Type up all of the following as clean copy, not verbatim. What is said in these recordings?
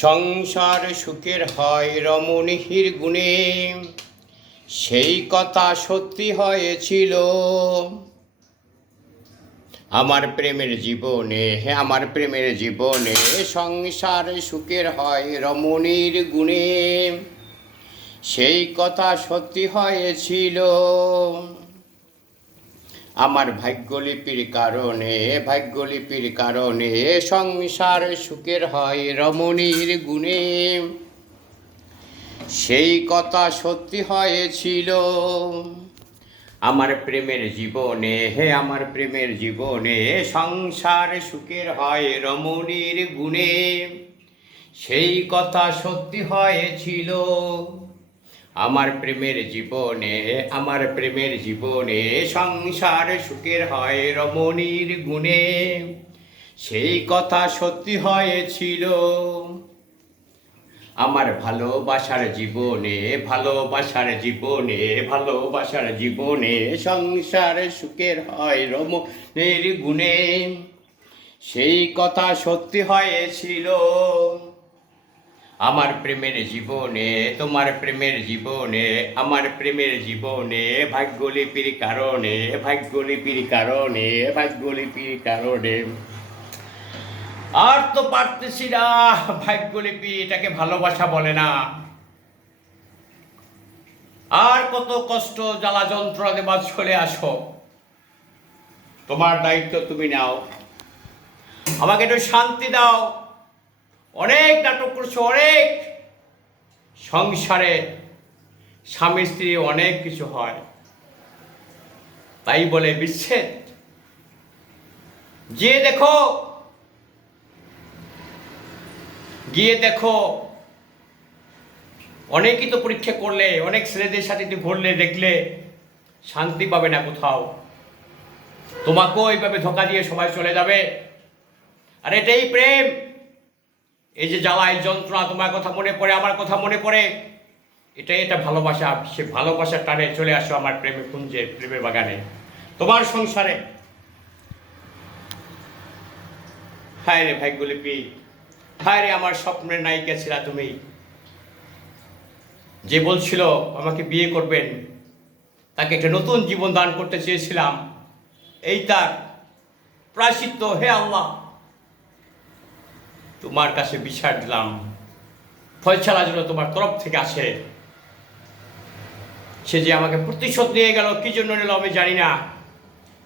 সংসার সুখের হয় রমণীর গুণে, সেই কথা সত্যি হয়েছিল আমার প্রেমের জীবনে। আমার প্রেমের জীবনে সংসার সুখের হয় রমণীর গুণে, সেই কথা সত্যি হয়েছিল আমার ভাগ্যলিপির কারণে সংসার সুখের হয় রমণীর গুণে, সেই কথা সত্যি হয়েছিল আমার প্রেমের জীবনে। আমার প্রেমের জীবনে সংসার সুখের হয় রমণীর গুণে, সেই কথা সত্যি হয়েছিল আমার প্রেমের জীবনে সংসার সুখের হয় রমণীর গুণে, সেই কথা সত্যি হয়েছিল আমার ভালোবাসার জীবনে সংসার সুখের হয় রমণীর গুণে, সেই কথা সত্যি হয়েছিল আমার প্রেমের জীবনে। তোমার প্রেমের জীবনে, আমার প্রেমের জীবনে ভাগ্যলিপির কারণে আর তো পারতেছি না। ভাগ্যলিপি এটাকে ভালোবাসা বলে না। আর কত কষ্ট জ্বালা যন্ত্রণা দেবার, চলে আসো, তোমার দায়িত্ব তুমি নাও, আমাকে একটু শান্তি দাও। অনেক নাটক করছো, অনেক সংসারে স্বামী স্ত্রী অনেক কিছু হয়, তাই বলে বিচ্ছেদ? গিয়ে দেখো অনেকই তো পরীক্ষা করলে, অনেক ছেলেদের সাথে ঘুরলে, দেখলে শান্তি পাবে না কোথাও। তোমাকেও এইভাবে ধোঁকা দিয়ে সবাই চলে যাবে। আর এটাই প্রেম। এই যে জ্বালা, এই যন্ত্রণা, তোমার কথা মনে পড়ে, আমার কথা মনে পড়ে, এটা ভালোবাসা। সে ভালোবাসার টানে চলে আসো আমার প্রেমের কুঞ্জে, প্রেমের বাগানে, তোমার সংসারে। হায় রে ভাগ্যলিপি, হায় রে আমার স্বপ্নের নায়িকা ছিলা তুমি, যে বলছিল আমাকে বিয়ে করবেন, তাকে একটা নতুন জীবন দান করতে চেয়েছিলাম। এই তার প্রায়শ্চিত্ত। হে আল্লাহ, তোমার কাছে বিচার দিলাম, ফয়সালা যেন তোমার তরফ থেকে আসে। সে যে আমাকে প্রতিশোধ নিয়ে গেল, কি জন্য নিল আমি জানি না।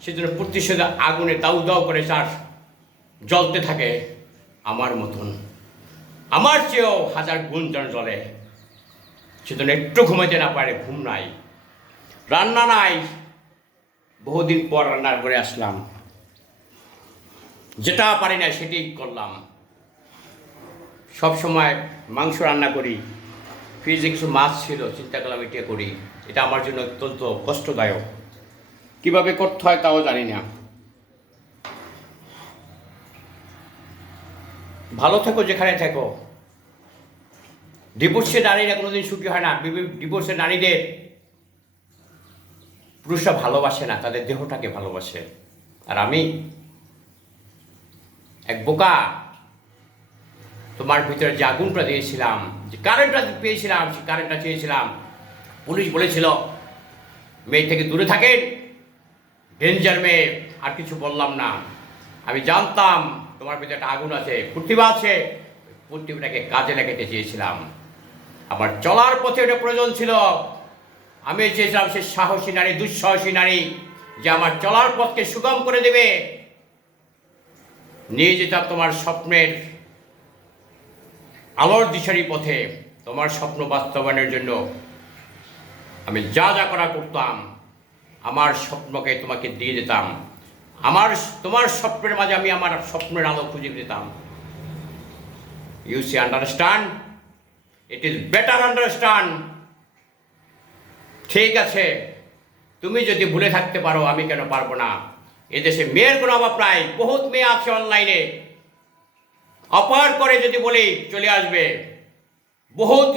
সেজন্য প্রতিশোধে আগুনে দাউ দাউ করে চার জ্বলতে থাকে আমার মতন, আমার চেয়েও হাজার গুণ যেন জ্বলে। সেজন্য একটু ঘুমাইতে না পারে, ঘুম নাই, রান্না নাই। বহুদিন পর রান্নার করে আসলাম, যেটা পারি না সেটাই করলাম। সব সময় মাংস রান্না করি, ফ্রিজে কিছু মাছ ছিল, চিন্তা করলাম এটা করি। এটা আমার জন্য অত্যন্ত কষ্টদায়ক, কিভাবে করতে হয় তাও জানি না। ভালো থেকো যেখানে থেকো। ডিভোর্সের নারীরা কোনোদিন সুখী হয় না। ডিভোর্সের নারীদের পুরুষরা ভালোবাসে না, তাদের দেহটাকে ভালোবাসে। আর আমি এক বোকা, তোমার ভিতরে যে আগুনটা দিয়েছিলাম, যে কারেন্টটা পেয়েছিলাম, সে কারেন্টটা চেয়েছিলাম। পুলিশ বলেছিল মেয়ে থেকে দূরে থাকেন, ডেঞ্জার মেয়ে। আর কিছু বললাম না। আমি জানতাম তোমার ভিতরে একটা আগুন আছে, প্রতিভা আছে। প্রতিভাটাকে কাজে লাগাতে চেয়েছিলাম। আমার চলার পথে ওটা প্রয়োজন ছিল। আমি চেয়েছিলাম সে সাহসী নারী, দুঃসাহসী নারী, যে আমার চলার পথকে সুগম করে দেবে। নিয়ে যেতাম তোমার স্বপ্নের আলোর দিশারি পথে। তোমার স্বপ্ন বাস্তবায়নের জন্য আমি যা যা করা করতাম, আমার স্বপ্নকে তোমাকে দিয়ে দিতাম। তোমার স্বপ্নের মাঝে আমি আমার স্বপ্নের আলো খুঁজে দিতাম। You see understand? It is better understand. ঠিক আছে, তুমি যদি ভুলে থাকতে পারো, আমি কেন পারবো না? এদেশে মেয়ের কোনো অভাব নাই, বহুত মেয়ে আছে অনলাইনে। অপার করে যদি বলি চলে আসবে। বহুত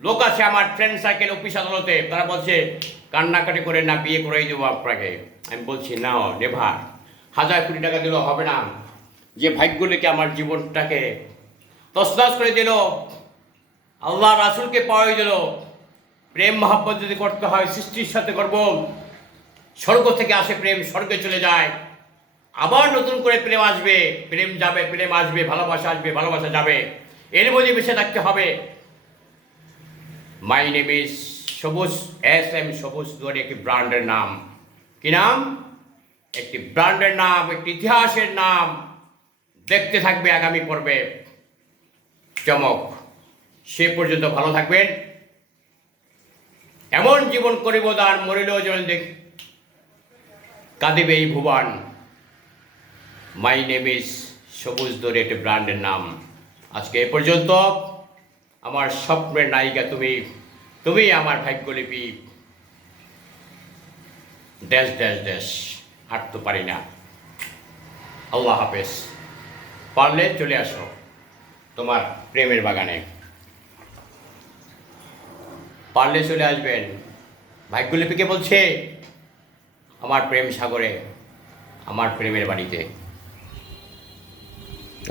লোক আছে আমার ফ্রেন্ড সার্কেল, অফিস আদালতে, তারা বলছে কান্নাকাটি করে না, বিয়ে করেই দেবো আপনাকে। আমি বলছি না, নেভার। 1000 কোটি টাকা দিলেও হবে না যে ভাগ্যলিকে আমার জীবনটাকে তছনছ করে দিল, আল্লাহ রাসূলকে পাওয়াই দিল। প্রেম মহব্বত যদি করতে হয় সৃষ্টির সাথে করব, স্বর্গ থেকে আসে প্রেম, স্বর্গে চলে যায়, আবার নতুন করে প্রেম আসবে, প্রেম যাবে, প্রেম আসবে, ভালোবাসা আসবে, ভালোবাসা যাবে, এর মধ্যে বেঁচে থাকতে হবে। মাই নেম ইজ সবুজ, SM সবুজ দুয়ারি একটি ব্র্যান্ডের নাম। কি নাম? একটি ব্র্যান্ডের নাম, একটি ইতিহাসের নাম। দেখতে থাকবে আগামী পর্বে চমক। সে পর্যন্ত ভালো থাকবেন। এমন জীবন করিব দান, মরিলেও যেন দেখ কাঁদিবে এই ভুবন। মাই নেম ইজ সবুজ দড়ি একটি ব্র্যান্ডের নাম। আজকে এ পর্যন্ত। আমার স্বপ্নের নায়িকা তুমি, তুমি আমার ভাগ্যলিপি। ড্যাশ ড্যাশ ড্যাশ, আর তো পারি না। আল্লাহ হাফেজ। পারলে চলে আসো তোমার প্রেমের বাগানে, পারলে চলে আসবেন। ভাগ্যলিপিকে বলছে আমার প্রেম সাগরে, আমার প্রেমের বাড়িতে।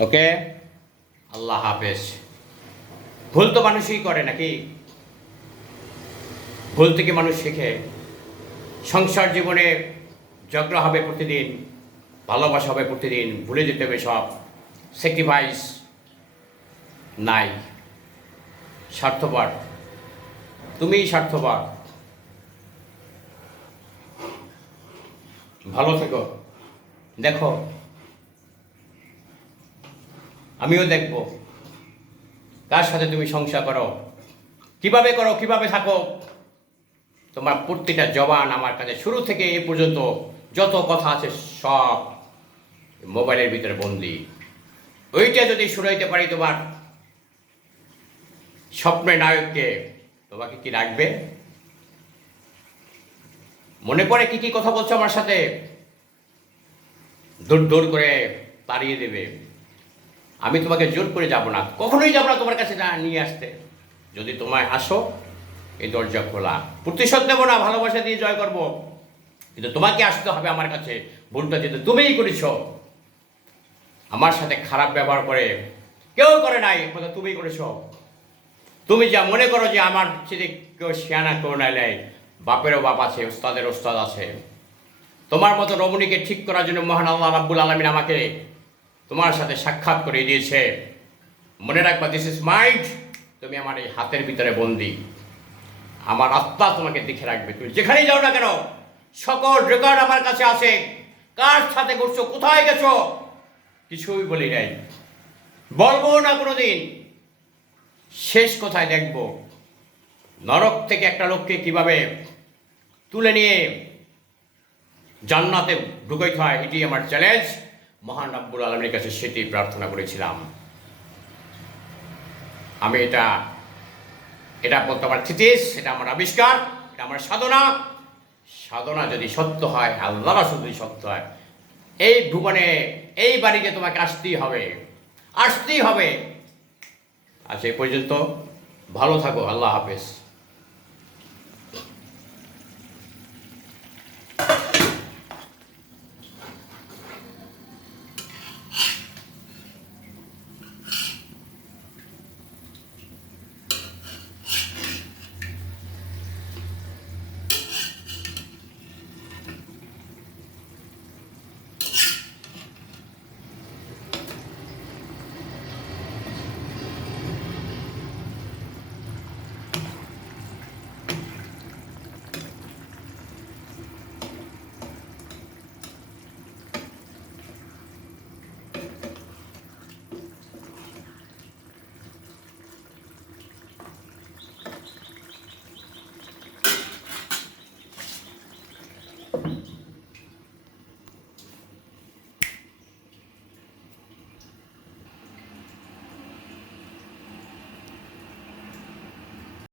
ওকে, আল্লাহ হাফেজ। ভুল তো মানুষই করে নাকি? ভুল থেকে মানুষ শেখে। সংসার জীবনে ঝগড়া হবে প্রতিদিন, ভালোবাসা হবে প্রতিদিন, ভুলে যেতে হবে সব। স্যাক্রিফাইস নাই। স্বার্থপর, তুমিই স্বার্থপর। ভালো থেকো। দেখো, আমিও দেখব কার সাথে তুমি সংসার করো, কিভাবে থাকো। তোমার প্রতিটা জবান আমার কাছে শুরু থেকে এ পর্যন্ত যত কথা আছে সব মোবাইলের ভিতরে বন্দি। ওইটা যদি শুনাইতে পারি তোমার স্বপ্নের নায়ককে, তোমাকে কি রাখবে? মনে পড়ে কি কি কথা বলছো আমার সাথে? দূর দূর করে তাড়িয়ে দেবে। আমি তোমাকে জোর করে যাব না, কখনোই যাব না তোমার কাছে নিয়ে আসতে। যদি তোমায় আসো, এই দরজা খোলা। প্রতিশোধ দেবো না, ভালোবাসা দিয়ে জয় করব, কিন্তু তোমাকে আসতে হবে আমার কাছে। ভুলটা যেহেতু তুমিই করেছ, আমার সাথে খারাপ ব্যবহার করে কেউ করে নাই, কথা তুমিই করেছ। তুমি যা মনে করো যে আমার সাথে কেউ শিয়ানা কেউ নাই, বাপেরও বাপ আছে, ওস্তাদের ওস্তাদ আছে। তোমার মতো রমণীকে ঠিক করার জন্য মহান আল্লাহ রাব্বুল আলামিন আমাকে তোমার সাথে সাক্ষাৎ করে দিয়েছে। মনে রাখবা, দিস ইজ মাইন্ড। তুমি আমার এই হাতের ভিতরে বন্দি। আমার আত্মা তোমাকে দেখে রাখবে। তুমি যেখানেই যাও না কেন, সকল রেকর্ড আমার কাছে আছে। কার সাথে করছো, কোথায় গেছো, কিছুই বলি নাই, বলবো না কোনোদিন। শেষ কোথায় দেখব, নরক থেকে একটা লোককে কিভাবে তুলে নিয়ে জান্নাতে ঢুকাইতে হয়, এটি আমার চ্যালেঞ্জ। মহান রাব্বুল আলামিনের কাছে সেটি প্রার্থনা করেছিলাম। আমি এটা বলতে আমার থিসিস, এটা আমার আবিষ্কার, এটা আমার সাধনা। সাধনা যদি সত্য হয়, আল্লাহ রাসূল যদি সত্য হয়, এই ভুবনে, এই বাড়িতে তোমাকে আসতেই হবে, আসতেই হবে। আচ্ছা, এই পর্যন্ত। ভালো থাকো। আল্লাহ হাফেজ।